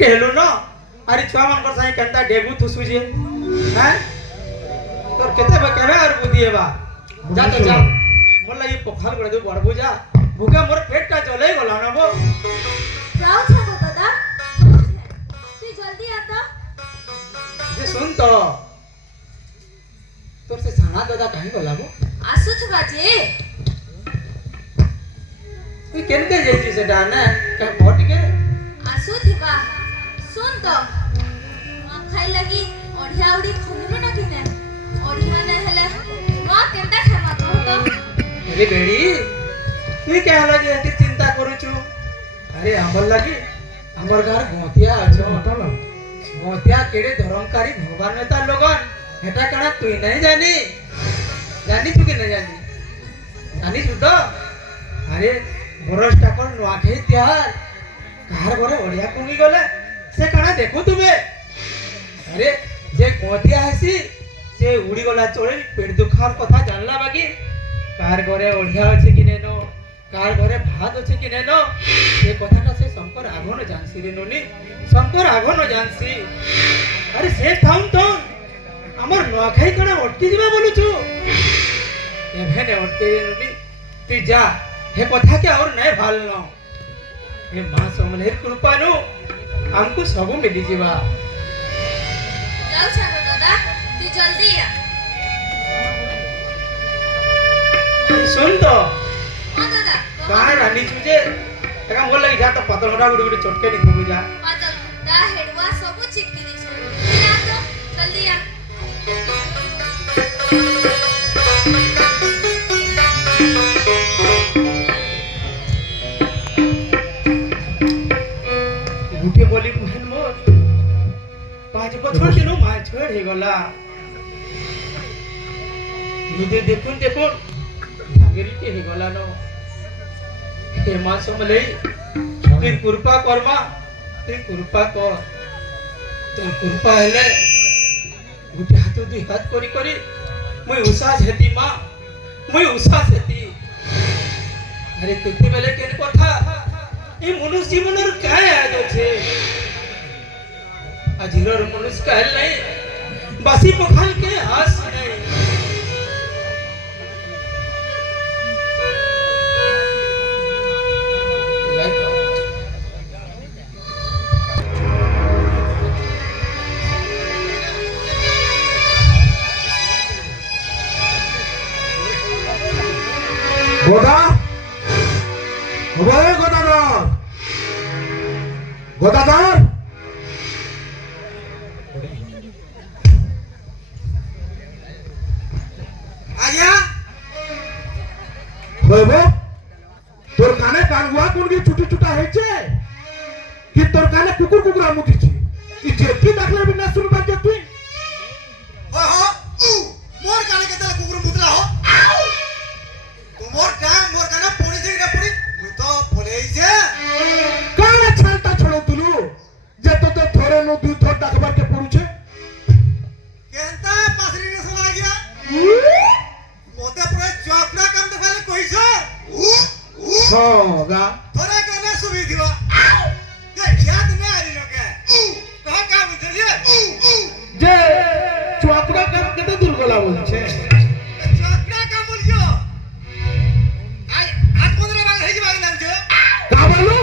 टे हेलु न अरे छुआ मन कर साई केनता डेबू थुसु जे हैं तोर केते केबे और बुद्धि हेबा जा तो जा मोर लगी पखाल गड़े दे बड़बू जा भूखे मोर पेट टा चले गला न बो जाओ छातो दादा तू जल्दी आ तो जे सुन तो तोर से साना दादा कहीं गला बो आसु थबा जे तू केनते जेती से डाना का मोट के आसु थबा सुन तो खाई लगी ओढ़िया उड़ी खुनिबे न किने ओढ़िया न हेले मा केनता खामा कह तो अरे बेड़ी तू क्या लगे एती चिंता करूछु अरे हमर लगी हमर घर गोतिया अछो गोतिया केड़े धर्मकारी भगवान नेता लोगन हेटा कणा तू नहीं जानी जानी तू के नहीं जानी जानी तू तो अरे बरस टाकर नुआखे त्यार कार घरे ओडिया कुंगी गले से कणा देखो तुबे अरे जे गोतिया हसी से उड़ी गला चोळे पेट दुखार कथा जानला बाकी कार घरे ओडिया अछि कि नेनो कार घरे भात अछि कि नेनो से कथाटा से शंकर आगो न जानसी रे नोनी शंकर आगो न जानसी अरे से थाउन तो हमर नखाई कणा अटकी जिबा बोलुछु एभे ने अटके नोनी तू जा हे कथा के और नहीं भालनो हे मां समलेर कृपा नु हमको सब मिली जीवा जाओ छातो दादा तू जल्दी आ सुन तो हां दादा काय रानी तुझे एका मोर लगी जा तो पतल मोटा गुडी गुडी चटके नि खुबु जा पातल दा हेडवा सब चिटकी दिस जा तो जल्दी आ गुटे बोली बहन मोर 5 बछर दिनो मा छोड़ हे गला मुझे देखुन भागेरी के हे गला नो हे मा समले तू कृपा कर्मा तू कृपा कर तू कृपा हेले गुटे हाथ दुई हाथ करी करी मुई उसास हेती मा मुई उसास हेती अरे केते बेले केन कथा ए मनुष्य जीवनर काय आज छे अजिलर मनुष्य कहल नहीं बासी पखाल के हास नहीं गोदा ओए गोदादार गोदादार आया होबो तोर काने कानगुआ कोनगी छुटी छुटा हेचे कि तोर काने कुकुर कुकुरा मुतिची इ जेती दाखले बिना सुनबा के तू हो मोर काने के तले कुकुर मुतला हो मोर टाइम मोर काने पुरी से ना पुरी मु तो बोले जे काने छालता छड़ो तुलु जे तो थोरे नो दू थोर दाखबार के पड़ुछे केनता पासरी ने सुना गया मोते पूरे चौपना काम तो पहले कोई जो हां गा थोरे काने सुबी दिवा ये याद में आ रही लोग कहां काम जे जे चौकड़ा काम केते दूर गला बोल छे चौपना काम बोल जो आई 8-15 बार हे बाग नाम जो का बोलू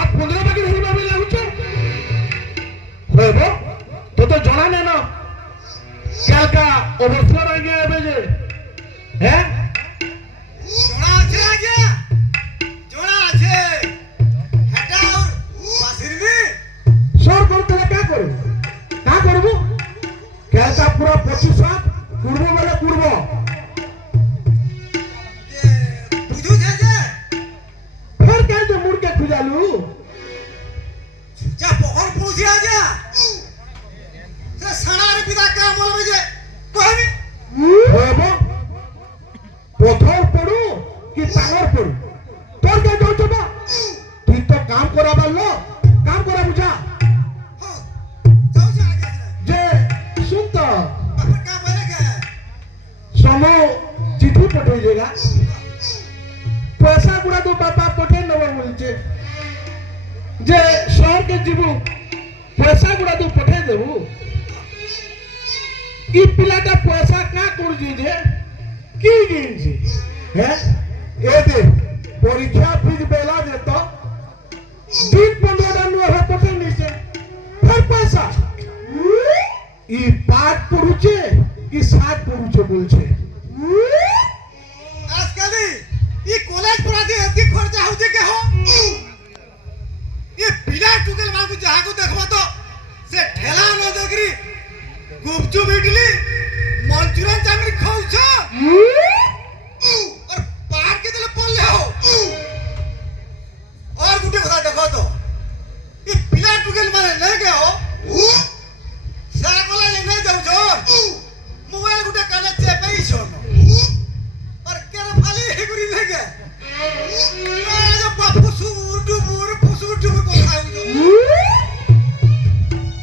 आप 15 बाकी नहीं बाबे लागु छे होबो तो जणा ने ना क्या क्या ओवरफ्लो रह गया एबे जे हैं जोड़ा আছে আগে जोड़ा আছে হেটা আর পাসির में सर करते क्या करबो क्या का पूरा 25 पूर्व वाला पूर्व बुझू जे फिर क्या जो मुड़ के खुजालू जा पहर पहुंची आ जा से सारा रे पिता का बोल में जे कहबी होबो पथर पड़ू कि टांगर पड़ू तोर क्या जाऊ छबा तू तो काम करा बालो काम करा बुझा हां जाऊ जा आगे जे सुन तो अपन का बोले के समो चिट्ठी पठे देगा पैसा गुड़ा तो बापा पठे नवा बोलचे जे शहर के जीवु पैसा गुड़ा तू पठे देबू ई पिलाटा पैसा का करजी जे की गिनजी हैं ए दे परीक्षा फीस बेला देतो 15 नु है पठे नीचे फिर पैसा ई पाठ पढुचे ई साथ पढुचे बोलछे आजकल ये कॉलेज पढ़ा दे अति खर्चा हो जे के हो ये पिला टुकल मांगू जहां को देखबा तो से ठेला न देखरी गुपचुप इडली मंचूरियन चाउमीन खाऊ छ और पहाड़ के तले पड़ ले हो और गुटे কথা देखो तो ये पिला टुकल माने ले के हो सारा कॉलेज नहीं जाऊ छो मोबाइल गुटे काले चेपई छो और केरा फाली हेगुरी लेगे ये जो पफुसु डुबुर फुसु डुबुर को खाऊ जो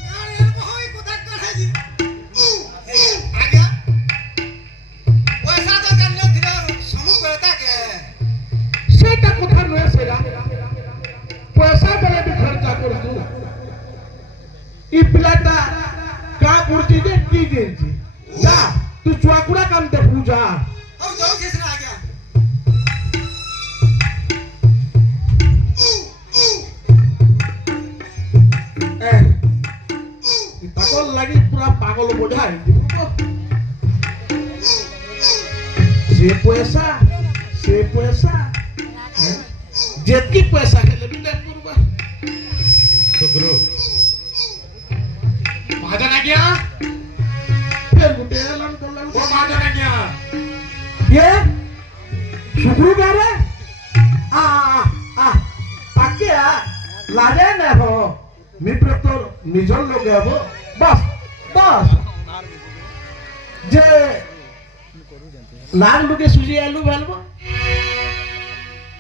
यार ये होई को तक करे जी आ गया पैसा तो करने दिला समूह करता के सेटा কথা নয় সেরা पैसा बेले भी खर्चा कर तू ई पिलाटा का करती जे की गेंजी जा तू चुआकुड़ा काम दे पूजा अब जाओ किसने आ गया ए ई पागल लगी पूरा पागल बोझाई से पैसा जेतकी पैसा के लेबी ले करबा सुग्रो महाजन आ गया फिर गुटे एलान करला वो महाजन आ गया ये शुक्रू कह रहे आ पाके आ लाजे न हो मित्र तो निजर लोग है वो बस जे लाग लुके सुजी आलू भालबो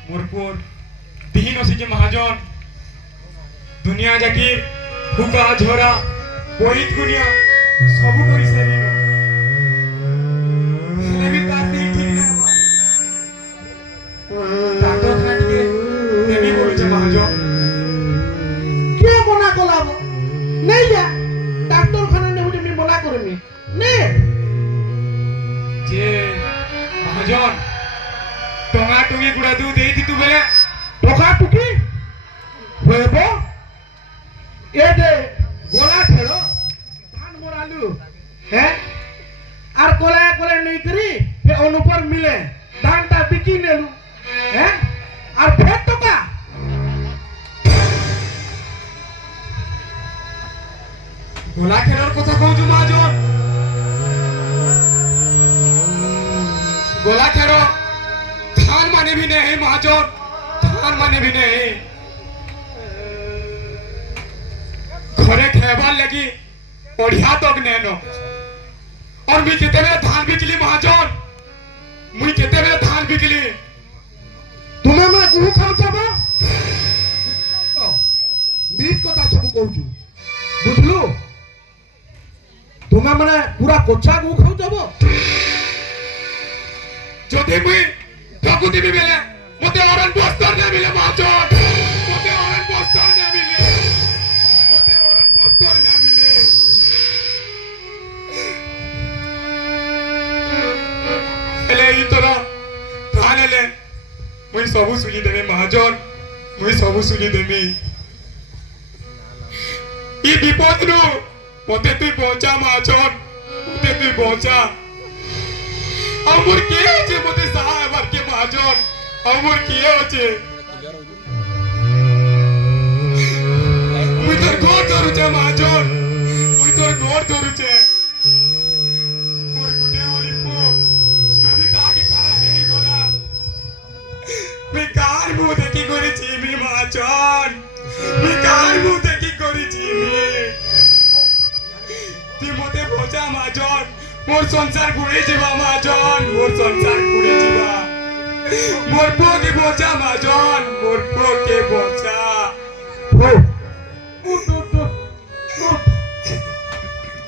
मोरपुर तीन ओसी जे महाजन दुनिया जाकी हुका झोरा कोहित गुनिया सबु करी सारी हेले भी तार नहीं ठीक ना डॉक्टर खान के नेमी बोलू जे महाजन के मना कलाबो नहीं जा डॉक्टर खाना ने उठे मी मना करमी ने जे महाजन टोंगा टोंगी गुड़ा दू देई थी तू बेले टोका टुकी होएबो ए दे गोला ठेलो धान मोरालू हैं आर कोला कोला नहीं करी हे अनुपर मिले धानटा बिकी नेलू हैं आर फेर टोका गोला खेलर কথা कहू महाजन गोला खेलो धान माने भी नहीं महाजन धान माने भी नहीं घरे खेबार लगी बढ़िया तक नेनो और मी केते में धान बिकली महाजन मुई केते में धान बिकली तुम्हें मैं गुरु खाऊ छबो नीट কথা सब कहू बुझलू तुम्हें माने पूरा कोच्छा गुरु खाऊ छबो যদি মুই প্রকৃতি মিলে মতে অরণ বস্তার না মিলে মাচন মতে অরণ বস্তার না মিলে মতে অরণ বস্তার না মিলে এলে এই তোরা ধান এলে মুই সবু সুজি দেবে মহাজন মুই সবু সুজি দেবি ই বিপদ নু মতে তুই পৌঁছা মহাজন মতে তুই পৌঁছা আমর কে আছে মতে সাহাবার কে মহাজন আমর কে আছে মুই তোর গোর ধরুছে মহাজন মুই তোর গোর ধরুছে মোর গুটে অলিপ যদি তাকে করা হেই গোলা মুই কার মুহ দেখি করেছি মি মহাজন মুই কার মুহ দেখি করেছি মি তুই মতে বোঝা মহাজন मोर संसार गुड़े जीवा महाजन मोर संसार गुड़े जीवा मोर पो के बोचा महाजन मोर पो के बोचा हो उठ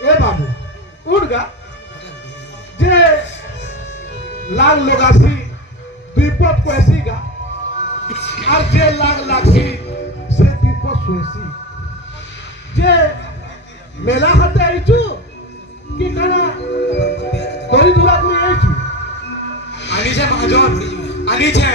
ए बाबू उठ गा जे लाल लोगासी विपद को ऐसी गा और जे लाग लागसी से विपद শুয়েছি যে মেলা হাতে আইছু কি কানা দড়ি ধরা করে আইছু আনিছে মহাজন আনিছে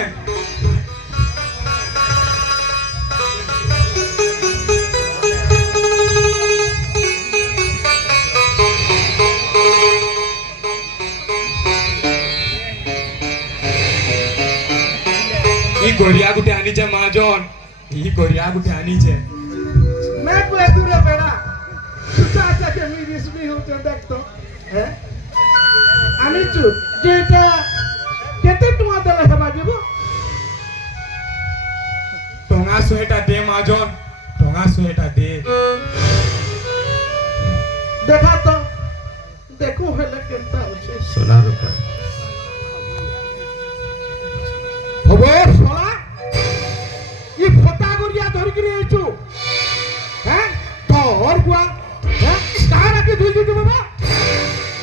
ই গড়িয়া গুটে আনিছে মহাজন ই গড়িয়া গুটে আনিছে मैं को दूरे बेड़ा सुचा आचा के मी रिसमी हो तो देख तो हैं আনিছু যেটা কেতে টুয়া দেলে হেবা দিব টঙা সোয়েটা দে মহাজন টঙা সোয়েটা দে দেখা তো দেখো হেলে কেনতা হচ্ছে সোনা রূপা হবে সোলা ই ফটা গরিয়া ধরি করে আইছু হ্যাঁ তো और बुआ হ্যাঁ কার আগে ধুই দিতে বাবা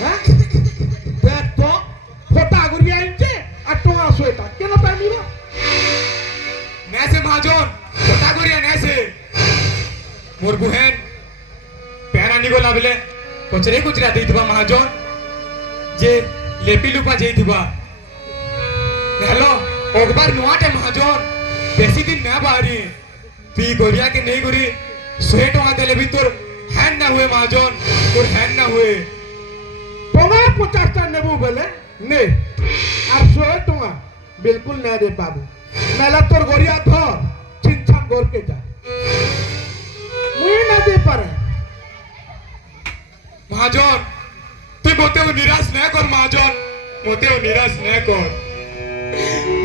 হ্যাঁ দেখ তো ফটা গরিয়া আইছে আর টোয়া সোয়েটা কেন পাই নিবা নেছে মহাজন ফটা গড়িয়া নেছে মোর বুহেন প্যান আনি গলা বলে কচরে কুচরা দেইতবা মহাজন যে লেপি লুপা যেইতবা হ্যালো একবার নোয়াটে মহাজন বেশি দিন না বাড়ি তুই গড়িয়া কে নেই গড়ি 100 টাকা দিলে ভিতর হ্যান না হুয়ে মহাজন তোর হ্যান না হুয়ে তোমার 50 টা নেবো বলে নে আর 100 টাকা बिल्कुल না দে পাবো মেলা তোর গড়িয়া ধর চিনছাম গরকে যা মুই না দে পারে মহাজন তুই মোতেও নিরাশ না কর মহাজন মোতেও নিরাশ না কর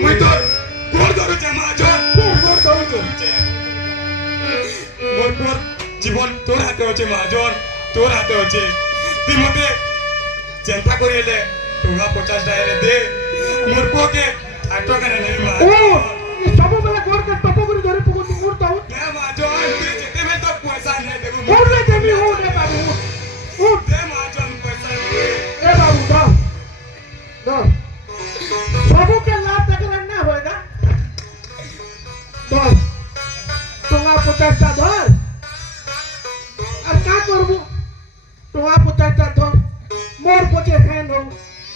মুই তোর গোর ধরুছে মহাজন গোর ধরুছে মোর পর জীবন তোর হাতে আছে মহাজন তোর হাতে আছে তুই মতে চিন্তা করিলে তোরা 50 টাকা দে মোর পোকে 8 টাকা নেই ও মহাজন এই সব বেলা গরকে টপ করে ধরে পুকুর মুর দাও না মহাজন তুই যেতে মে তো পয়সা নেই দেবো ওরে দেমি ও রে বাবু ও দে মহাজন পয়সা এ বাবু দাও দাও সবকে লাভ দেখলে না হয়গা ধর তোমার 50 টা ধর আর কা করবো তোমার 50 টা ধর মোর পচে হ্যান্ড হো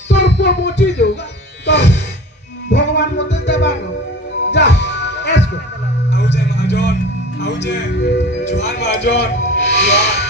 তোর পো পচি যাওগা ধর ভগবান মতে দেবানো যা এসকো আউজে মহাজন আউজে জোহার মহাজন জোহার